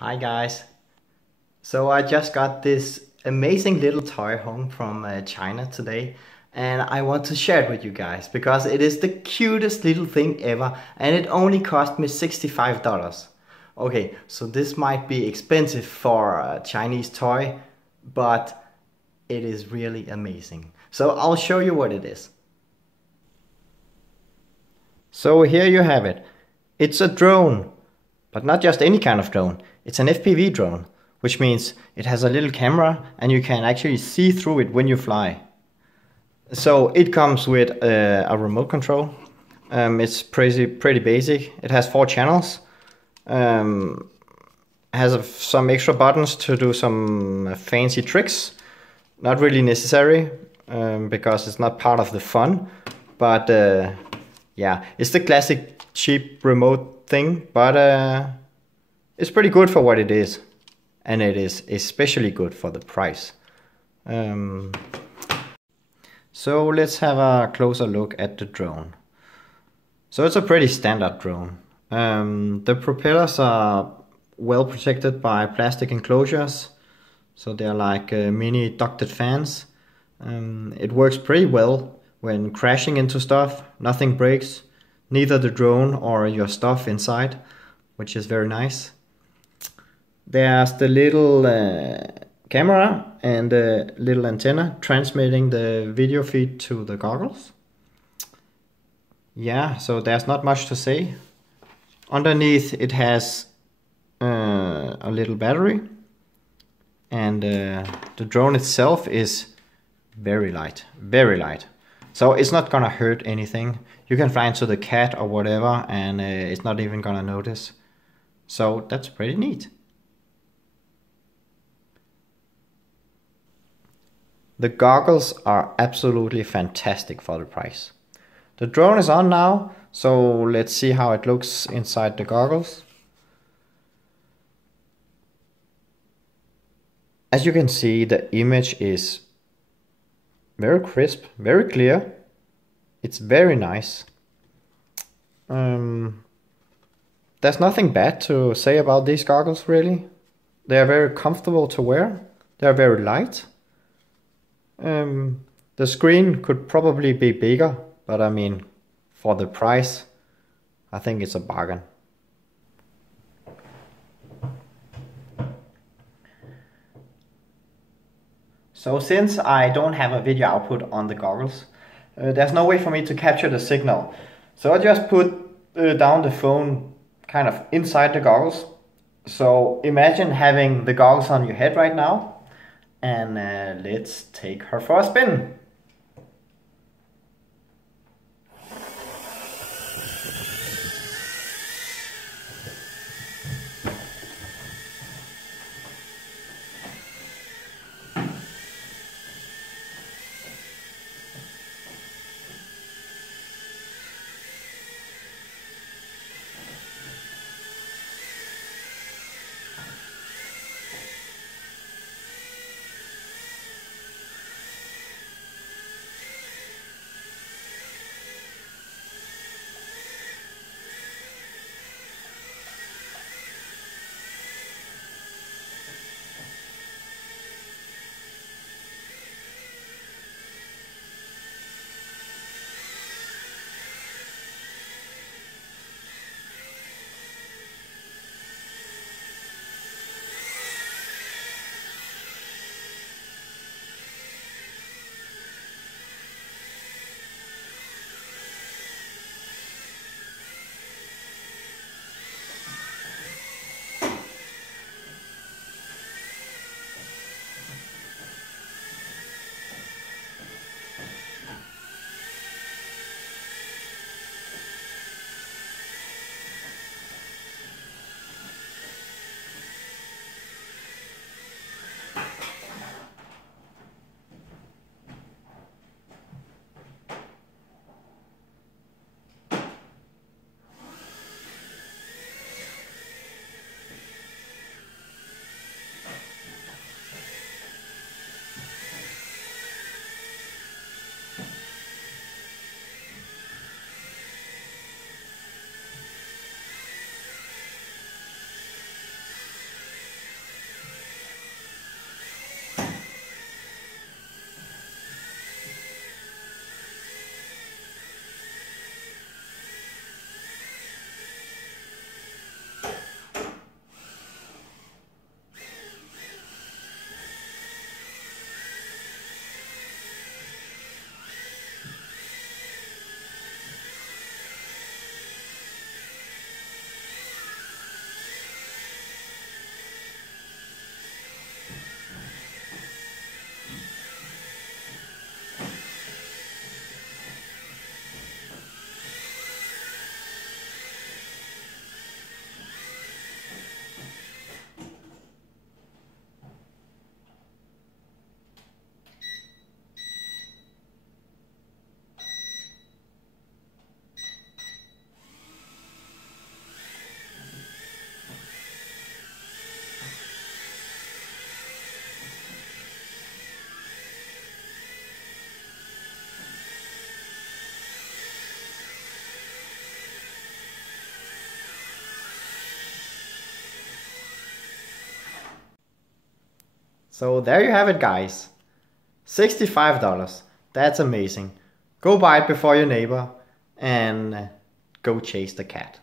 Hi guys. So I just got this amazing little toy home from China today, and I want to share it with you guys because it is the cutest little thing ever, and it only cost me $65. Okay, so this might be expensive for a Chinese toy, but it is really amazing. So I'll show you what it is. So here you have it. It's a drone. But not just any kind of drone, it's an FPV drone, which means it has a little camera and you can actually see through it when you fly. So it comes with a remote control. It's pretty basic. It has 4 channels. Has some extra buttons to do some fancy tricks. Not really necessary because it's not part of the fun. But yeah, it's the classic cheap remote thing, but it's pretty good for what it is, and it is especially good for the price. So let's have a closer look at the drone. So it's a pretty standard drone. The propellers are well protected by plastic enclosures, so they're like mini ducted fans. It works pretty well when crashing into stuff. Nothing breaks, neither the drone or your stuff inside, which is very nice. There's the little camera and the little antenna transmitting the video feed to the goggles. Yeah, so there's not much to say. Underneath it has a little battery, and the drone itself is very light, very light. So it's not gonna hurt anything. You can fly into the cat or whatever and it's not even gonna notice. So that's pretty neat. The goggles are absolutely fantastic for the price. The drone is on now, so let's see how it looks inside the goggles. As you can see, the image is very crisp, very clear. It's very nice. There's nothing bad to say about these goggles, really. They are very comfortable to wear. They are very light. The screen could probably be bigger, but I mean, for the price, I think it's a bargain. So since I don't have a video output on the goggles, there's no way for me to capture the signal. So I just put down the phone kind of inside the goggles. So imagine having the goggles on your head right now, and let's take her for a spin. So there you have it, guys. $65. That's amazing. Go buy it before your neighbor and go chase the cat.